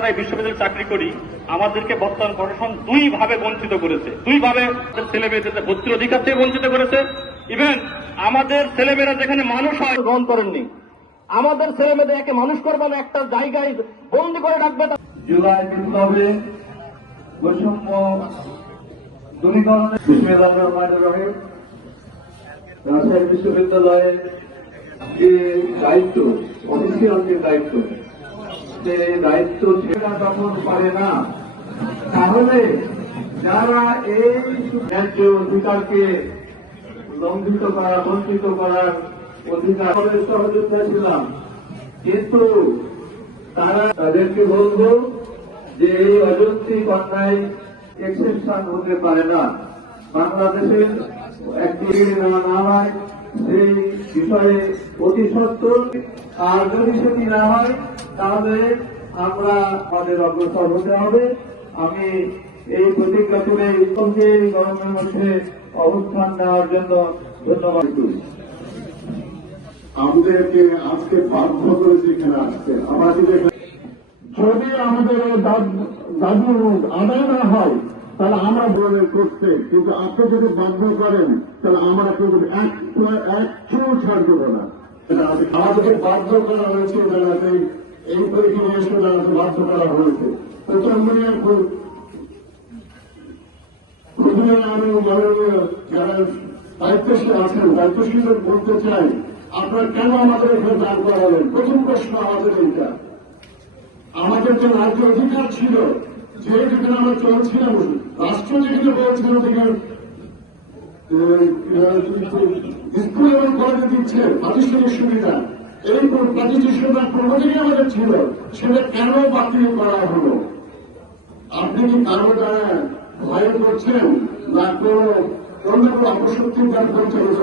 যারা এই বিশ্ববিদ্যালয়ে চাকরি করি, আমাদেরকে বর্তমান প্রশাসন দুই ভাবে বঞ্চিত করেছে। দুই ভাবে ছেলে মেয়েদের ভর্তির অধিকার থেকে বঞ্চিত করেছে। ইভেন আমাদের ছেলেমেয়েরা যেখানে মানুষ হয় গ্রহণ করেননি। আমাদের ছেলে মেয়েদের একে মানুষ করবেন একটা জায়গায় বন্দি করে রাখবে জুলাই বিপ্লবে বৈষম্য দূরীকরণে রাজশাহী বিশ্ববিদ্যালয়ের যে দায়িত্ব, অফিসিয়াল যে দায়িত্ব যে দায়িত্ব সেটা যখন পারে না। তাহলে যারা এই ন্যায্য অধিকারকে লঙ্ঘিত করা, বঞ্চিত করার অধিকার সহযোগিতা ছিলাম। কিন্তু তারা তাদেরকে বলব যে এই অযৌক্তিক অন্যায় এক্সেপশন হতে পারে না। বাংলাদেশের একটি না হয় সেই বিষয়ে অতি সত্য আর যদি সেটি না হয় তাহলে আমরা আমাদের অগ্রসর হতে হবে। আমি এই প্রতিজ্ঞা করে সঙ্গে এই গরমের মধ্যে অবস্থান নেওয়ার জন্য ধন্যবাদ। করি আমাদেরকে আজকে বাধ্য করেছে এখানে আসতে আমরা যদি আমাদের দাবি আদায় না হয় তাহলে আমরা বলেন করতে। কিন্তু আপনি যদি বাধ্য করেন তাহলে আমরা কিন্তু এক এক চুল ছাড় দেবো না। আমাদের- আমাদেরকে বাধ্য করা হয়েছে জানাতে এই এসে জানাতে বাধ্য করা হয়েছে। প্রথম দিনে প্রথমে আমি মাননীয় যারা দায়িত্বশীল আছেন দায়িত্বশীল বলতে চাই, আপনারা কেন আমাদের এখানে দাঁড় করালেন? প্রথম প্রশ্ন আমাদের এইটা। আমাদের যে রাজ্য অধিকার ছিল, যে যেখানে আমরা চলছিলাম, রাষ্ট্র যেখানে বলছিল স্কুল এবং কলেজে দিচ্ছে প্রাতিষ্ঠানিক সুবিধা। এই কনস্টিটিউশনটা প্রবচনই আমাদের ছিল, সেটা কেন বাতিল করা হলো? আপনি কি কারও ভয় করছেন? না কোনো অন্য কোনো অপশক্তির দ্বারা পরিচালিত